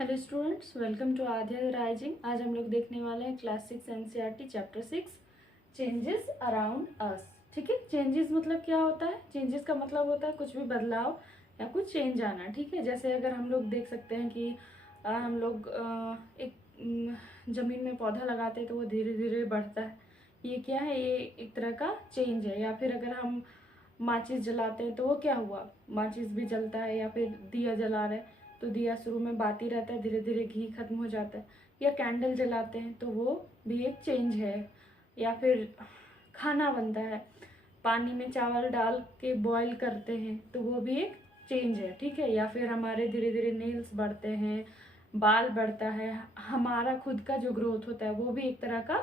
Hello students, welcome to Aadhya Rising. आज हम लोग देखने वाले हैं class 6 NCERT chapter 6 changes around us. ठीक है, चेंजेस मतलब क्या होता है? चेंजेस का मतलब होता है कुछ भी बदलाव या कुछ चेंज आना। ठीक है, जैसे अगर हम लोग देख सकते हैं कि हम लोग एक ज़मीन में पौधा लगाते हैं तो वो धीरे धीरे बढ़ता है। ये क्या है? ये एक तरह का चेंज है। या फिर अगर हम माचिस जलाते हैं तो वो क्या हुआ? माचिस भी जलता है। या फिर दिया जला रहे हैं तो दिया शुरू में बाती रहता है, धीरे धीरे घी खत्म हो जाता है। या कैंडल जलाते हैं तो वो भी एक चेंज है। या फिर खाना बनता है, पानी में चावल डाल के बॉईल करते हैं तो वो भी एक चेंज है। ठीक है, या फिर हमारे धीरे धीरे नेल्स बढ़ते हैं, बाल बढ़ता है, हमारा खुद का जो ग्रोथ होता है वो भी एक तरह का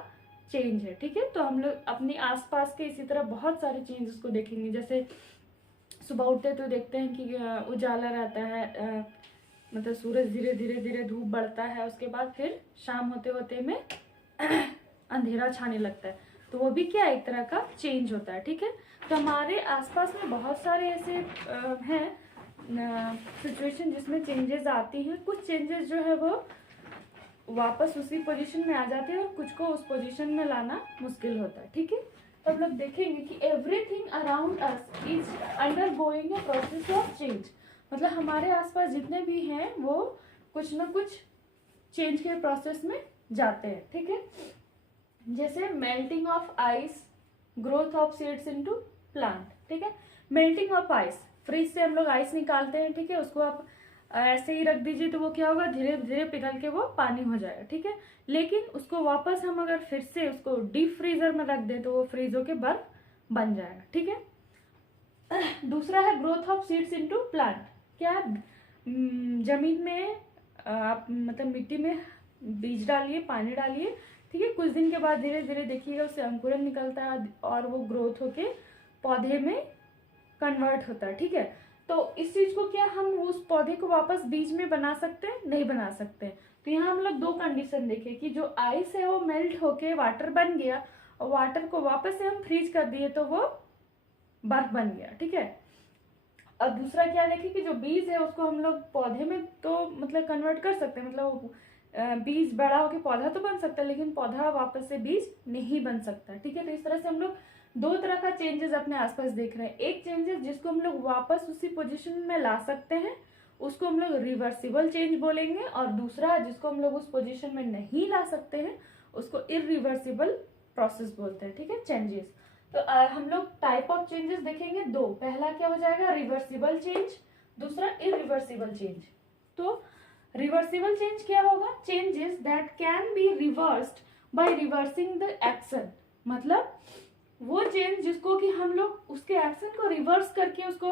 चेंज है। ठीक है, तो हम लोग अपने आसपास के इसी तरह बहुत सारे चेंजेस को देखेंगे। जैसे सुबह उठते तो देखते हैं कि उजाला रहता है, मतलब सूरज धीरे धीरे धीरे धूप बढ़ता है, उसके बाद फिर शाम होते होते में अंधेरा छाने लगता है, तो वो भी क्या एक तरह का चेंज होता है। ठीक है, तो हमारे आसपास में बहुत सारे ऐसे हैं सिचुएशन जिसमें चेंजेस आती हैं। कुछ चेंजेस जो है वो वापस उसी पोजीशन में आ जाते हैं और कुछ को उस पोजीशन में लाना मुश्किल होता है। ठीक है, तो हम लोग देखेंगे कि everything around us is undergoing a process of change. मतलब हमारे आसपास जितने भी हैं वो कुछ ना कुछ चेंज के प्रोसेस में जाते हैं। ठीक है, जैसे melting of ice, growth of seeds into plant. ठीक है, मेल्टिंग ऑफ आइस, फ्रिज से हम लोग आइस निकालते हैं। ठीक है, उसको आप ऐसे ही रख दीजिए तो वो क्या होगा, धीरे धीरे पिघल के वो पानी हो जाएगा। ठीक है, लेकिन उसको वापस हम अगर फिर से उसको डीप फ्रीजर में रख दें तो वो फ्रीज होके बर्फ बन जाएगा। ठीक है, दूसरा है growth of seeds into plant. क्या जमीन में आप मतलब मिट्टी में बीज डालिए, पानी डालिए। ठीक है, कुछ दिन के बाद धीरे धीरे देखिएगा उससे अंकुरन निकलता है और वो ग्रोथ होके पौधे में कन्वर्ट होता है। ठीक है, तो इस चीज को क्या हम उस पौधे को वापस बीज में बना सकते हैं? नहीं बना सकते। तो यहाँ हम लोग दो कंडीशन देखे कि जो आइस है वो मेल्ट होके वाटर बन गया और वाटर को वापस से हम फ्रीज कर दिए तो वो बर्फ बन गया। ठीक है, और दूसरा क्या देखे कि जो बीज है उसको हम लोग पौधे में तो मतलब कन्वर्ट कर सकते हैं, मतलब बीज बड़ा होके पौधा तो बन सकता है लेकिन पौधा वापस से बीज नहीं बन सकता। ठीक है, तो इस तरह से हम लोग दो तरह का चेंजेस अपने आसपास देख रहे हैं। एक चेंजेस जिसको हम लोग वापस उसी पोजीशन में ला सकते हैं उसको हम लोग रिवर्सिबल चेंज बोलेंगे, और दूसरा जिसको हम लोग उस पोजीशन में नहीं ला सकते हैं उसको इरिवर्सिबल प्रोसेस बोलते हैं। ठीक है, चेंजेस। तो हम लोग टाइप ऑफ चेंजेस देखेंगे दो। पहला क्या हो जाएगा, रिवर्सिबल चेंज, दूसरा इरिवर्सिबल चेंज। तो रिवर्सिबल चेंज क्या होगा? Changes that can be reversed by reversing the action. मतलब वो चेंज जिसको कि हम लोग उसके एक्शन को रिवर्स करके उसको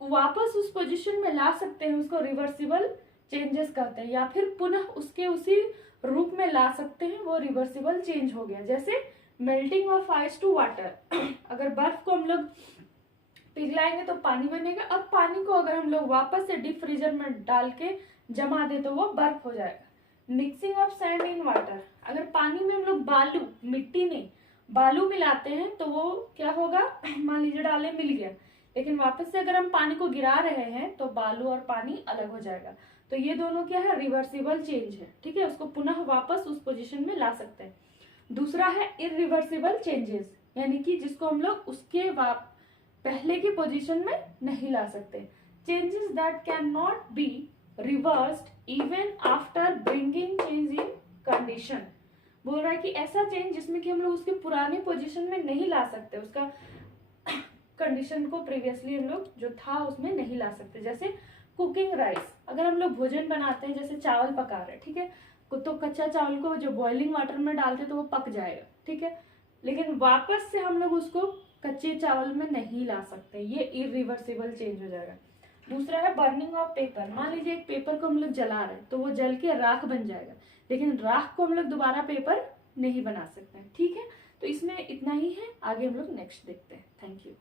वापस उस पोजीशन में ला सकते हैं, उसको रिवर्सिबल चेंजेस कहते हैं। या फिर पुनः उसके उसी रूप में ला सकते हैं, वो रिवर्सिबल चेंज हो गया। जैसे melting of ice to water, अगर बर्फ को हम लोग पिघलाएंगे तो पानी बनेगा, और पानी को अगर हम लोग वापस से डीप फ्रीजर में डाल के जमा दे तो वो बर्फ हो जाएगा। Mixing of sand in water, अगर पानी में हम लोग बालू, मिट्टी नहीं बालू मिलाते हैं तो वो क्या होगा, मान लीजिए डाले मिल गया, लेकिन वापस से अगर हम पानी को गिरा रहे हैं तो बालू और पानी अलग हो जाएगा। तो ये दोनों क्या है, रिवर्सिबल चेंज है। ठीक है, उसको पुनः वापस उस पोजीशन में ला सकते हैं। दूसरा है इरिवर्सिबल चेंजेस, यानी कि जिसको हम लोग उसके पहले की पोजीशन में नहीं ला सकते। Changes that can not be reversed even after bringing change in condition. बोल रहा है कि ऐसा चेंज जिसमें कि हम लोग उसके पुराने पोजीशन में नहीं ला सकते, उसका कंडीशन को प्रीवियसली हम लोग जो था उसमें नहीं ला सकते। जैसे कुकिंग राइस, अगर हम लोग भोजन बनाते हैं, जैसे चावल पका रहे हैं, ठीक है, तो कच्चा चावल को जो बॉइलिंग वाटर में डालते तो वो पक जाएगा। ठीक है, लेकिन वापस से हम लोग उसको कच्चे चावल में नहीं ला सकते, ये इरिवर्सिबल चेंज हो जाएगा। दूसरा है बर्निंग ऑफ पेपर, मान लीजिए एक पेपर को हम लोग जला रहे हैं तो वो जल के राख बन जाएगा, लेकिन राख को हम लोग दोबारा पेपर नहीं बना सकते हैं। ठीक है, तो इसमें इतना ही है, आगे हम लोग नेक्स्ट देखते हैं। Thank you.